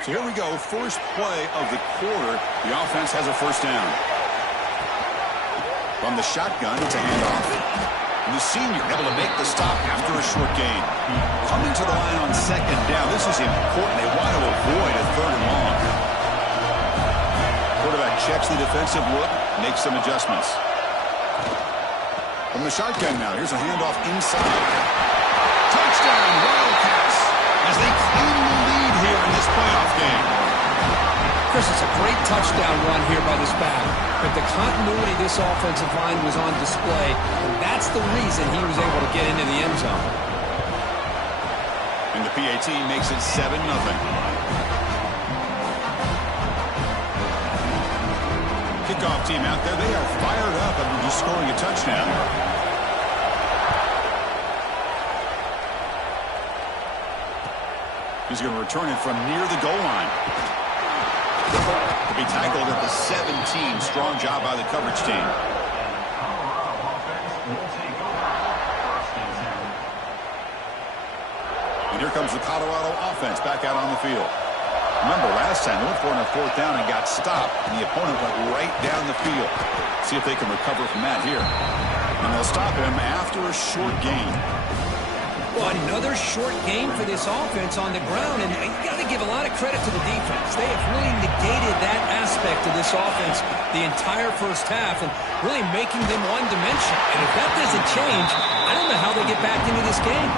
So here we go, first play of the quarter. The offense has a first down. From the shotgun, it's a handoff. And the senior able to make the stop after a short gain. Coming to the line on second down. This is important. They want to avoid a third and long. Quarterback checks the defensive look, makes some adjustments. From the shotgun now, here's a handoff inside. Touchdown, Wildcats, as they claim the lead here in this playoff game. Chris, it's a great touchdown run here by this back, but the continuity of this offensive line was on display, and that's the reason he was able to get into the end zone. And the PAT makes it 7-0. Kickoff team out there, they are fired up after just scoring a touchdown. He's going to return it from near the goal line. To be tackled at the 17. Strong job by the coverage team. And here comes the Colorado offense back out on the field. Remember, last time they went for it on a fourth down and got stopped, and the opponent went right down the field. See if they can recover from that here. And they'll stop him after a short gain. Well, another short game for this offense on the ground, and you got to give a lot of credit to the defense. They have really negated that aspect of this offense the entire first half and really making them one-dimensional. And if that doesn't change, I don't know how they get back into this game.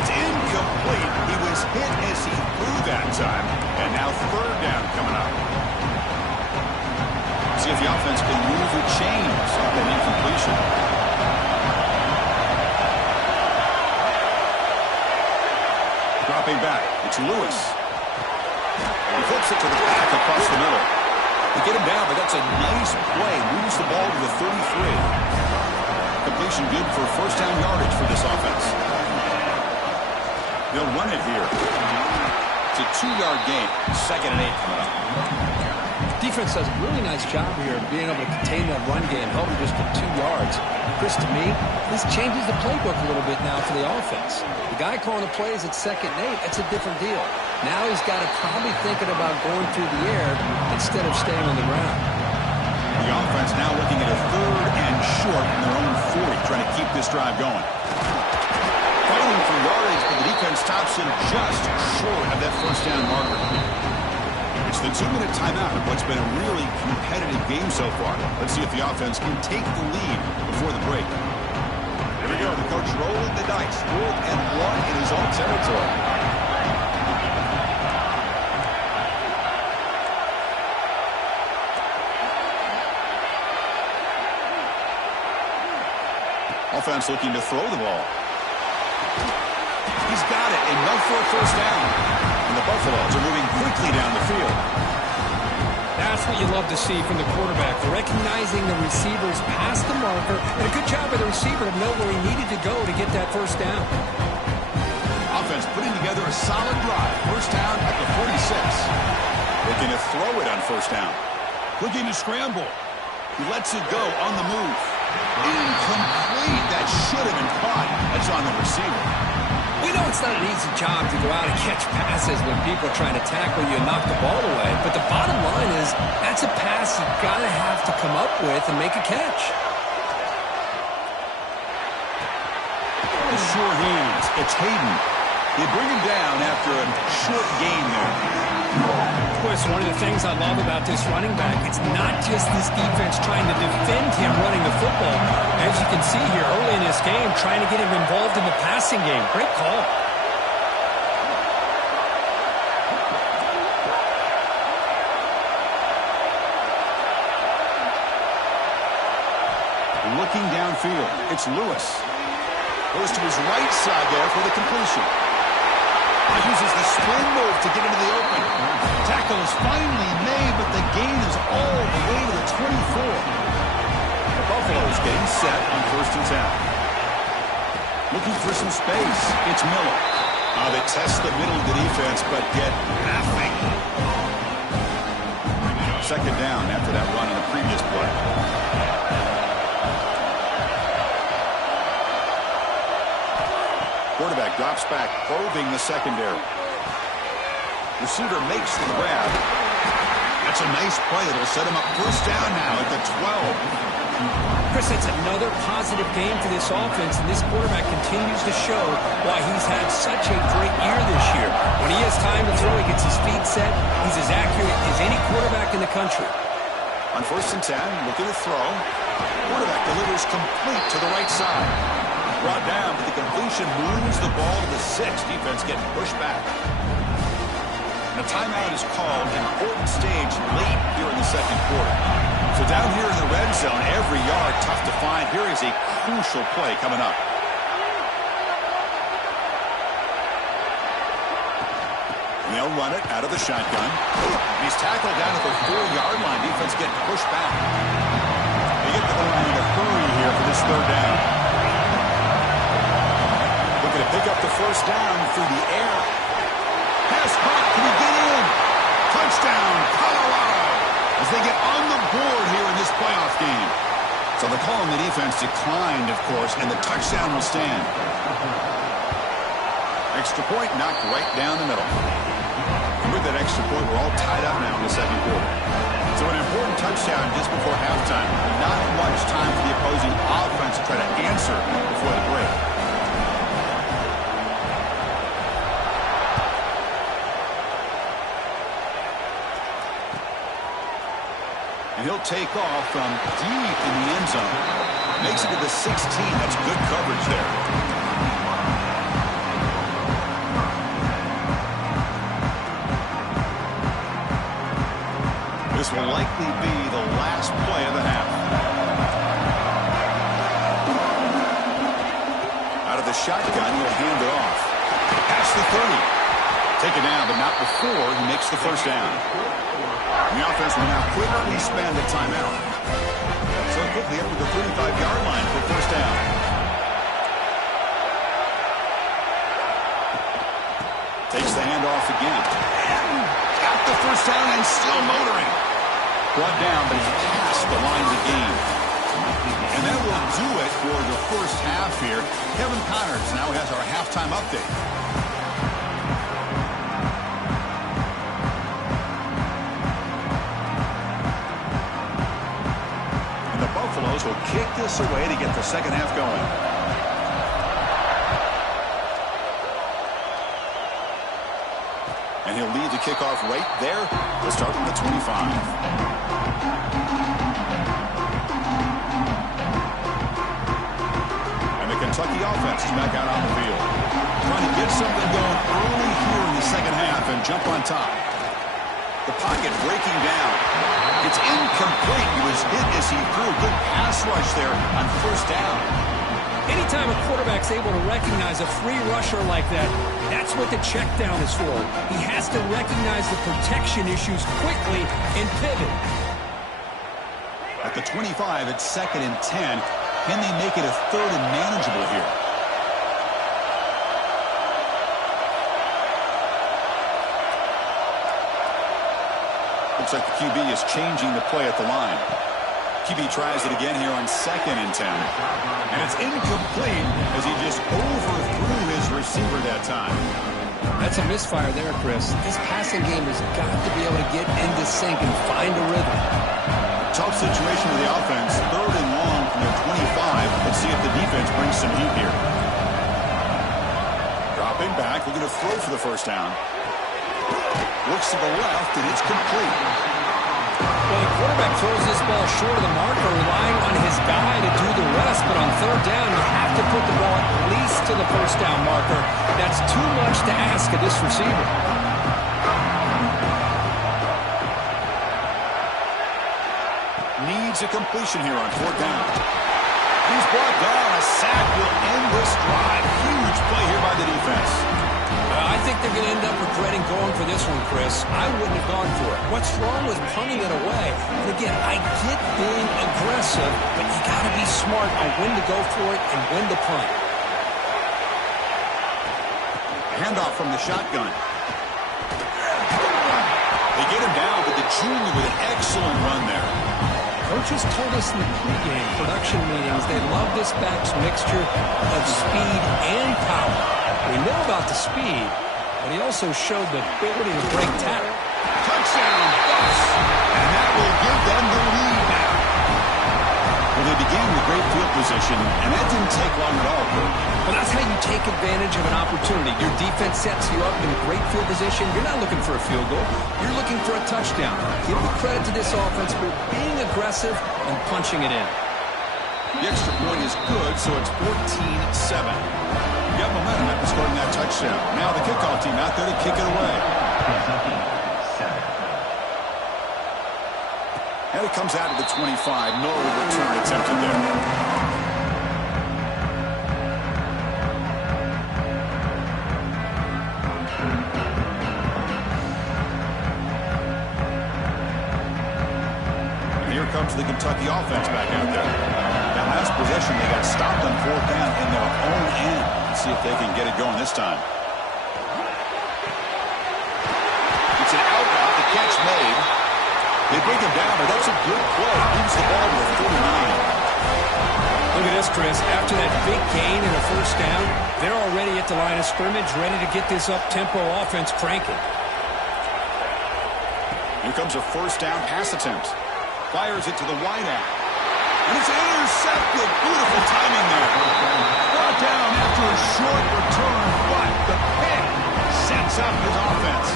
It's incomplete. He was hit as he threw that time, and now third down coming up. See if the offense can move the chains off that incompletion. Dropping back, it's Lewis. He flips it to the back across the middle. They get him down, but that's a nice play. Moves the ball to the 33. Completion good for first down yardage for this offense. They'll run it here. It's a 2-yard gain. 2nd and 8 coming up. Defense does a really nice job here of being able to contain that run game, helping just for 2 yards. Chris, to me, this changes the playbook a little bit now for the offense. The guy calling the plays at 2nd and 8, that's a different deal. Now he's got to probably thinking about going through the air instead of staying on the ground. The offense now looking at a 3rd and short in their own 40, trying to keep this drive going. Fighting for yardage, but the defense stops him just short of that first down marker. It's the 2-minute timeout of what's been a really competitive game so far. Let's see if the offense can take the lead before the break. Here we go. The coach rolling the dice. 4th and 1 in his own territory. Offense looking to throw the ball. He's got it. Enough for a first down. And the Buffaloes are moving quickly down the field. That's what you love to see from the quarterback, recognizing the receivers past the marker, and a good job by the receiver to know where he needed to go to get that first down. Offense putting together a solid drive. First down at the 46. Looking to throw it on first down. Looking to scramble. He lets it go on the move. Incomplete. That should have been caught. That's on the receiver. We know it's not an easy job to go out and catch passes when people are trying to tackle you and knock the ball away. But the bottom line is that's a pass you've got to have to come up with and make a catch. The sure hands. It's Hayden. They bring him down after a short gain there. Of course, one of the things I love about this running back, it's not just this defense trying to defend him running the football. As you can see here early in this game, trying to get him involved in the passing game. Great call. Looking downfield, it's Lewis. Goes to his right side there for the completion. He uses the spin move to get into the open. Tackle is finally made, but the gain is all the way to the 24. The Buffaloes getting set on 1st and 10. Looking for some space. It's Miller. They test the middle of the defense, but get nothing. 2nd down after that run on the previous play. Quarterback drops back, probing the secondary. Receiver makes the grab. That's a nice play. It'll set him up first down now at the 12. Chris, it's another positive game for this offense, and this quarterback continues to show why he's had such a great year this year. When he has time to throw, he gets his feet set. He's as accurate as any quarterback in the country. On 1st and 10, looking to throw. Quarterback delivers complete to the right side. Brought down, but the completion moves the ball to the 6. Defense getting pushed back. And a timeout is called. Important stage late here in the second quarter. So down here in the red zone, every yard tough to find. Here is a crucial play coming up. And they'll run it out of the shotgun. He's tackled down at the 4-yard line. Defense getting pushed back. They get the line in a hurry here for this 3rd down. Looking to pick up the first down through the air. Pass caught. Can he get in? Touchdown, Colorado, as they get on the board here in this playoff game. So the call on the defense declined, of course, and the touchdown will stand. Extra point knocked right down the middle. And with that extra point, we're all tied up now in the second quarter. So an important touchdown just before halftime. Not much time for the opposing offense to try to answer before the break. And he'll take off from deep in the end zone. Makes it to the 16. That's good coverage there. This will likely be the last play of the half. Out of the shotgun, he'll hand it off. Past the 30. Take it down, but not before he makes the first down. The offense will now quickly spend a timeout. So quickly up to the 35-yard line for first down. Takes the handoff again. Got the first down and still motoring. Brought down, but he's past the line of the game. And that will do it for the first half here. Kevin Connors now has our halftime update. Buffaloes will kick this away to get the second half going. And he'll lead the kickoff right there. We'll start from the 25. And the Kentucky offense is back out on the field. Trying to get something going early here in the second half and jump on top. The pocket breaking down. It's incomplete. He was hit as he threw a good pass rush there on first down. Anytime a quarterback's able to recognize a free rusher like that, that's what the check down is for. He has to recognize the protection issues quickly and pivot. At the 25, it's 2nd and 10. Can they make it a 3rd and manageable here? Looks like the QB is changing the play at the line. QB tries it again here on 2nd and 10. And it's incomplete as he just overthrew his receiver that time. That's a misfire there, Chris. This passing game has got to be able to get into sync and find a rhythm. Tough situation with the offense. 3rd and long from their 25. Let's see if the defense brings some heat here. Dropping back, looking to throw for the first down. Looks to the left, and it's complete. Well, the quarterback throws this ball short of the marker, relying on his guy to do the rest. But on 3rd down, you have to put the ball at least to the first down marker. That's too much to ask of this receiver. Needs a completion here on 4th down. He's brought down. A sack will end this drive. Huge play here by the defense. I think they're going to end up regretting going for this one, Chris. I wouldn't have gone for it. What's wrong with punting it away? And again, I get being aggressive, but you got to be smart on when to go for it and when to punt. Handoff from the shotgun. They get him down, but the junior with an excellent run there. Coaches told us in the pregame production meetings they love this back's mixture of speed and power. We know about the speed, but but he also showed the ability to break tackle. Touchdown, Bucks! And that will give them the lead now. Well, they began with great field position, and that didn't take long at all, Kurt. Well, that's how you take advantage of an opportunity. Your defense sets you up in great field position. You're not looking for a field goal. You're looking for a touchdown. Give the credit to this offense for being aggressive and punching it in. The extra point is good, so it's 14-7. You got momentum after scoring that touchdown. Now the kickoff team out there to kick it away. And it comes out of the 25. No return attempted there. And here comes the Kentucky offense back out there. That last possession, they got stopped on fourth down in their own end. Let's see if they can get it going this time. It's an out route, the catch made. They bring him down, but that's a good play. Leaves the ball with 49. Look at this, Chris. After that big gain and a first down, they're already at the line of scrimmage, ready to get this up-tempo offense cranking. Here comes a first down pass attempt. Fires it to the wideout. And it's intercepted. Beautiful timing there. Brought down after a short return, but the pick sets up his offense.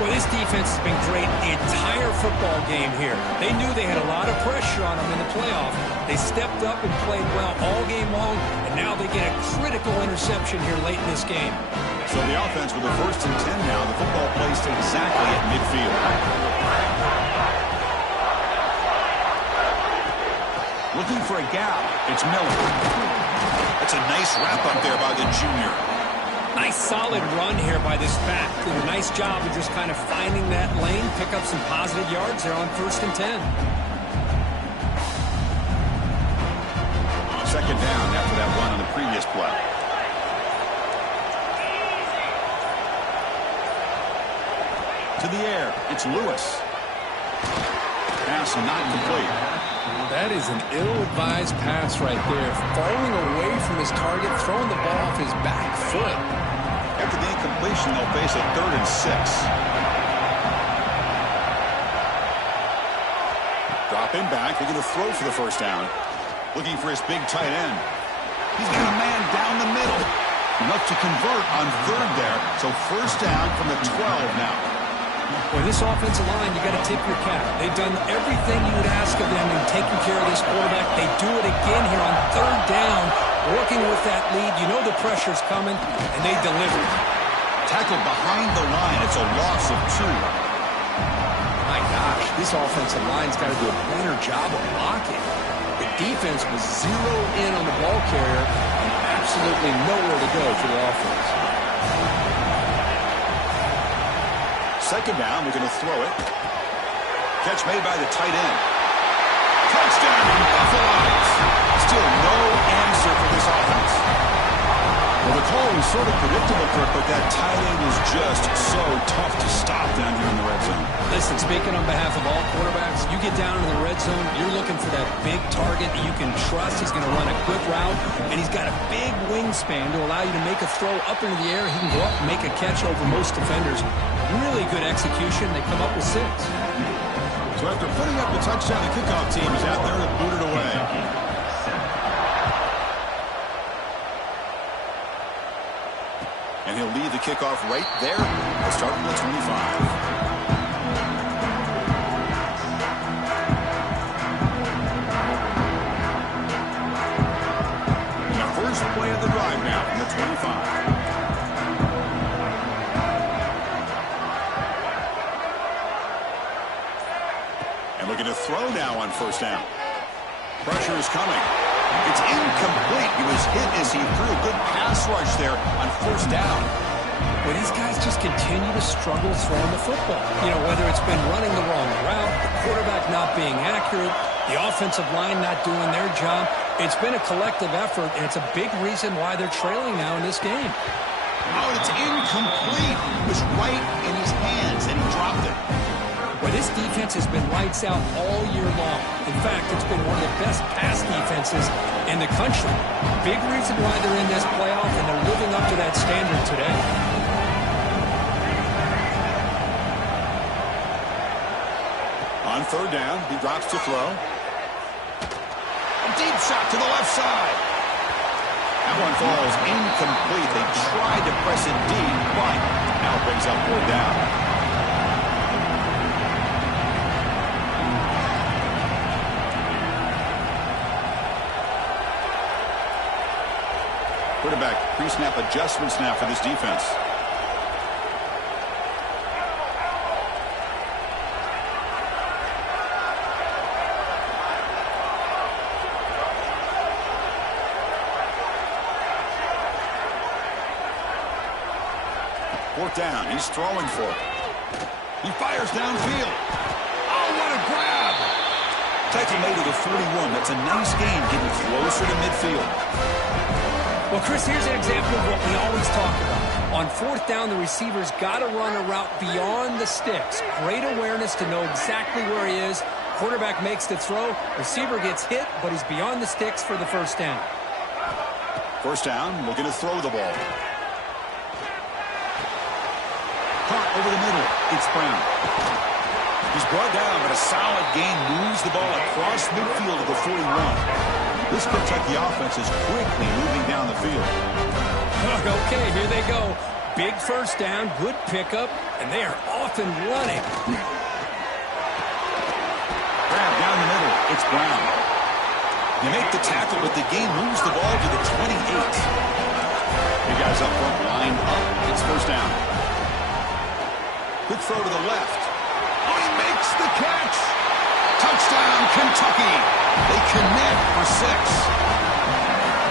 Well, this defense has been great the entire football game here. They knew they had a lot of pressure on them in the playoff. They stepped up and played well all game long, and now they get a critical interception here late in this game. So the offense with a 1st and 10 now. The football placed exactly at midfield. Looking for a gap. It's Miller. That's a nice wrap up there by the junior. Nice solid run here by this back. Did a nice job of just kind of finding that lane, pick up some positive yards there on 1st and 10. Second down after that run on the previous play. To the air, it's Lewis. Pass not complete. That is an ill-advised pass right there. Falling away from his target, throwing the ball off his back foot. After the incompletion, they'll face a 3rd and 6. Dropping back, they're going to throw for the first down. Looking for his big tight end. He's got a man down the middle. Enough to convert on 3rd there. So first down from the 12 now. Boy, this offensive line, you got to tip your cap. They've done everything you would ask of them in taking care of this quarterback. They do it again here on 3rd down, working with that lead. You know the pressure's coming, and they deliver. Tackled behind the line. It's a loss of 2. My gosh, this offensive line's got to do a better job of blocking. The defense was zeroed in on the ball carrier and absolutely nowhere to go for the offense. Second down, they're going to throw it. Catch made by the tight end. Touchdown, Buffaloes. Still no answer for this offense. Well, the call was sort of predictable, Kirk, but that tight end is just so tough to stop down here in the red zone. Listen, speaking on behalf of all quarterbacks, you get down in the red zone, you're looking for that big target that you can trust. He's going to run a good route, and he's got a big wingspan to allow you to make a throw up into the air. He can go up and make a catch over most defenders. Really good execution. They come up with 6. So after putting up the touchdown, the kickoff team is out there to boot it away. And he'll leave the kickoff right there. We'll start from the 25. And the first play of the drive now from the 25. And looking to throw now on first down. Pressure is coming. It's incomplete. He was hit as he threw a good pass rush there on first down. Well, these guys just continue to struggle throwing the football. You know, whether it's been running the wrong route, the quarterback not being accurate, the offensive line not doing their job. It's been a collective effort, and it's a big reason why they're trailing now in this game. Oh, it's incomplete. It was right in his hands, and he dropped it. Well, this defense has been lights out all year long. In fact, it's been one of the best pass defenses in the country. Big reason why they're in this playoff, and they're living up to that standard today. On third down, he drops to throw. A deep shot to the left side. That one falls incomplete. They tried to press it deep, but now it brings up fourth down. Quarterback pre-snap adjustments now for this defense. Fourth down. He's throwing for it. He fires downfield. Oh, what a grab. Tackle made to the 41. That's a nice gain, getting closer to midfield. Well, Chris, here's an example of what we always talk about. On fourth down, the receiver's got to run a route beyond the sticks. Great awareness to know exactly where he is. Quarterback makes the throw. Receiver gets hit, but he's beyond the sticks for the first down. First down, looking to throw the ball. Caught over the middle. It's Brown. He's brought down, but a solid gain moves the ball across midfield to the 41. This Kentucky offense is quickly moving down the field. Okay, here they go. Big first down, good pickup, and they are off and running. Grab down the middle. It's Brown. They make the tackle, but the gain moves the ball to the 28. You guys up front lined up. It's first down. Good throw to the left. Oh, he makes the catch. Touchdown, Kentucky. They connect for 6.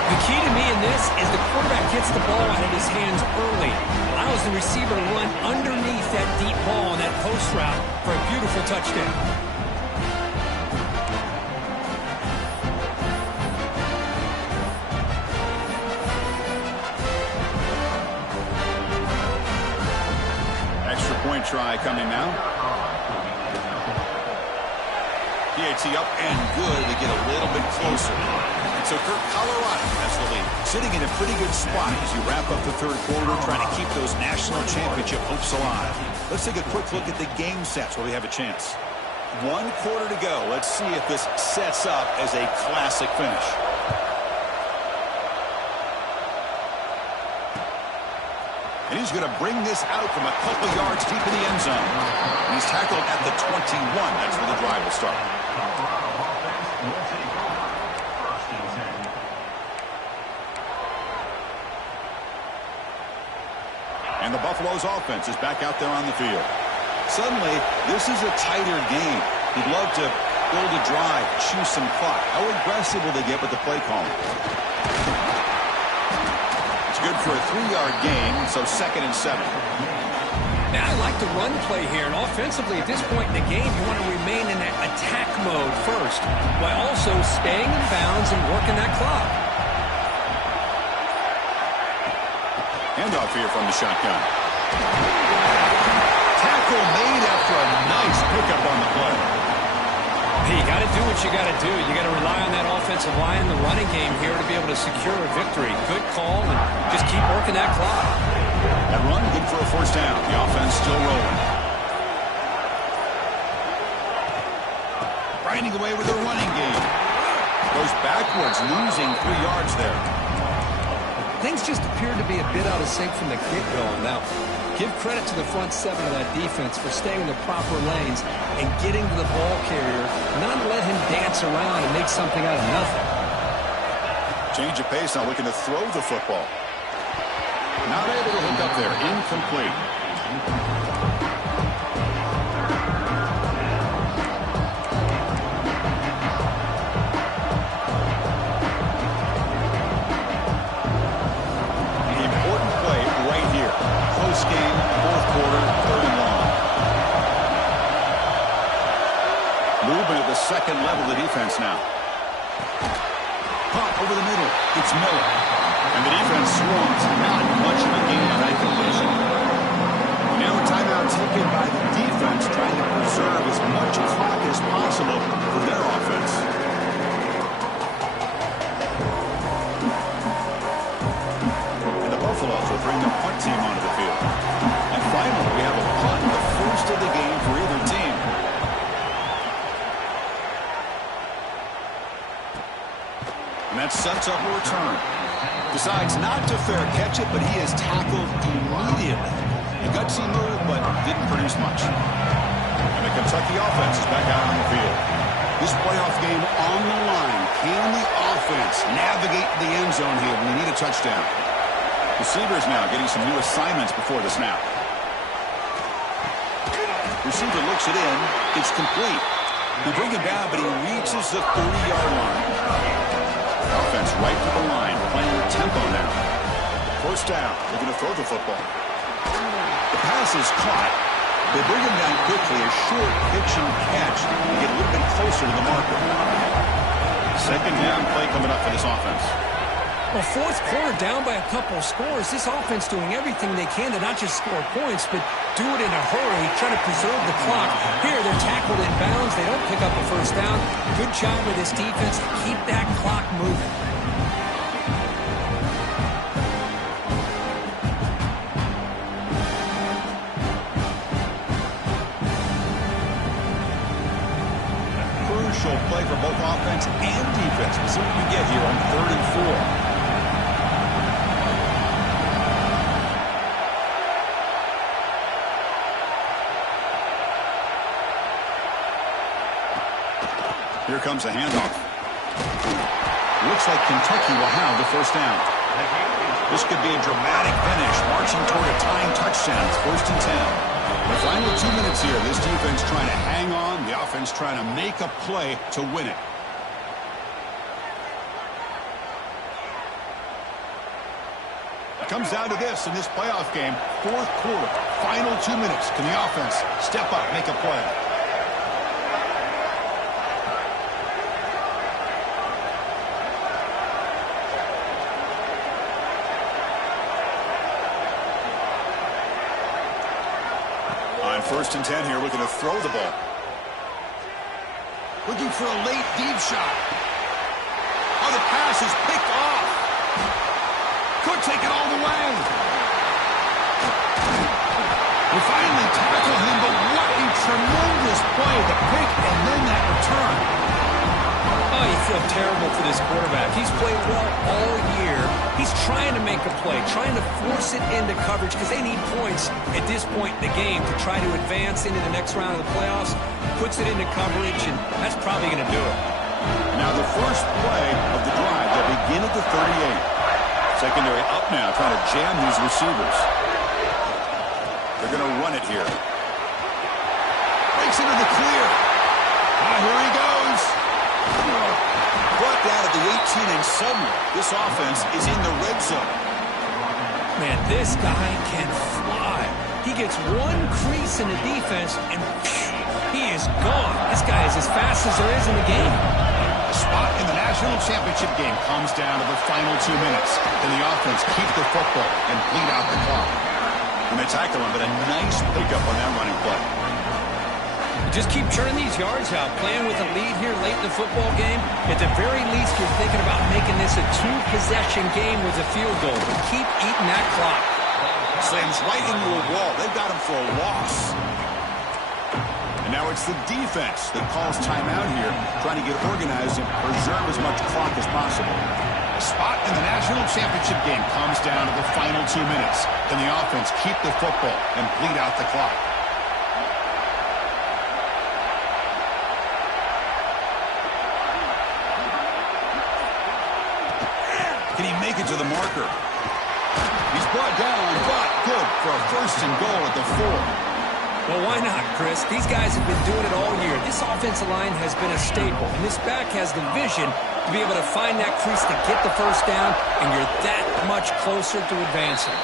The key to me in this is the quarterback gets the ball out of his hands early. Allows the receiver to run underneath that deep ball on that post route for a beautiful touchdown. Extra point try coming now. PAT up and good to get a little bit closer. And so Kirk, Colorado has the lead. Sitting in a pretty good spot as you wrap up the third quarter, trying to keep those national championship hopes alive. Let's take a quick look at the game sets where we have a chance. 1 quarter to go. Let's see if this sets up as a classic finish. And he's going to bring this out from a couple yards deep in the end zone. He's tackled at the 21. That's where the drive will start. And the Buffalo's offense is back out there on the field. Suddenly, this is a tighter game. You'd love to build a drive, choose some clock. How aggressive will they get with the play calling? Good for a 3-yard gain, so 2nd and 7. Now, I like the run play here, and offensively at this point in the game, you want to remain in that attack mode first, while also staying in bounds and working that clock. Handoff here from the shotgun. Tackle made after a nice pickup on the play. Hey, you got to do what you got to do. You got to rely on that offensive line, the running game here to be able to secure a victory. Good call, and just keep working that clock. That run, good for a first down. The offense still rolling. Grinding away with the running game. Goes backwards, losing 3 yards there. Things just appeared to be a bit out of sync from the get-go on that one. Give credit to the front 7 of that defense for staying in the proper lanes and getting to the ball carrier, not let him dance around and make something out of nothing. Change of pace now, looking to throw the football. Not able to hook up there. Incomplete. Game, fourth quarter, 3rd and long. Movement at the second level of the defense now. Pop over the middle. It's Miller. And the defense swarms. Not much of a gain on that completion. Now a timeout taken by the defense, trying to preserve as much clock as possible for their offense. And the Buffaloes will bring the punt team onto the field. And finally, we have a punt, the first of the game for either team. sets up a return. Decides not to fair catch it, but he is tackled immediately. A gutsy move, but didn't produce much. And the Kentucky offense is back out on the field. This playoff game on the line. Can the offense navigate the end zone here when we need a touchdown? Receivers now getting some new assignments before the snap. Receiver looks it in. It's complete. We bring him down, but he reaches the 30-yard line. Offense right to the line, playing with tempo now. First down, looking to throw the football. The pass is caught. They bring him down quickly, a short pitch and catch to get a little bit closer to the marker. Second down play coming up for this offense. Well, fourth quarter down by a couple of scores. This offense doing everything they can to not just score points, but do it in a hurry, trying to preserve the clock. Here, they're tackled in bounds. They don't pick up a first down. Good job with this defense to keep that clock moving. Crucial play for both offense and defense. We'll see what we get here on 3rd and 4. Here comes a handoff. Looks like Kentucky will have the first down. This could be a dramatic finish, marching toward a tying touchdown. It's 1st and 10. The final 2 minutes here. This defense trying to hang on. The offense trying to make a play to win it. It comes down to this in this playoff game. 4th quarter, final 2 minutes. Can the offense step up, make a play? On 1st and 10 here, looking to throw the ball. Looking for a late deep shot. Oh, the pass is picked off. Could take it all the way. They finally tackle him, but what a tremendous play. The pick and then that return. Oh, you feel terrible for this quarterback. He's played well all year. He's trying to make a play, trying to force it into coverage because they need points at this point in the game to try to advance into the next round of the playoffs. Puts it into coverage, and that's probably going to do it. Now the first play of the drive, they begin at the 38. Secondary up now, trying to jam these receivers. They're going to run it here. Breaks into the clear. Here he goes. Brought down at the 18, and suddenly this offense is in the red zone. Man, this guy can fly. He gets one crease in the defense, and he is gone. This guy is as fast as there is in the game. A spot in the national championship game comes down to the final 2 minutes. Can the offense keep the football and bleed out the clock? And they tackle him, but a nice pickup on that running play. Just keep churning these yards out, playing with a lead here late in the football game. At the very least, you're thinking about making this a 2-possession game with a field goal. But keep eating that clock. Slams right into a wall. They've got him for a loss. And now it's the defense that calls timeout here, trying to get organized and preserve as much clock as possible. A spot in the national championship game comes down to the final 2 minutes. Can the offense keep the football and bleed out the clock? Can he make it to the marker? He's brought down, but good for a 1st and goal at the 4. Well, why not, Chris? These guys have been doing it all year. This offensive line has been a staple, and this back has the vision to be able to find that crease to get the first down, and you're that much closer to advancing.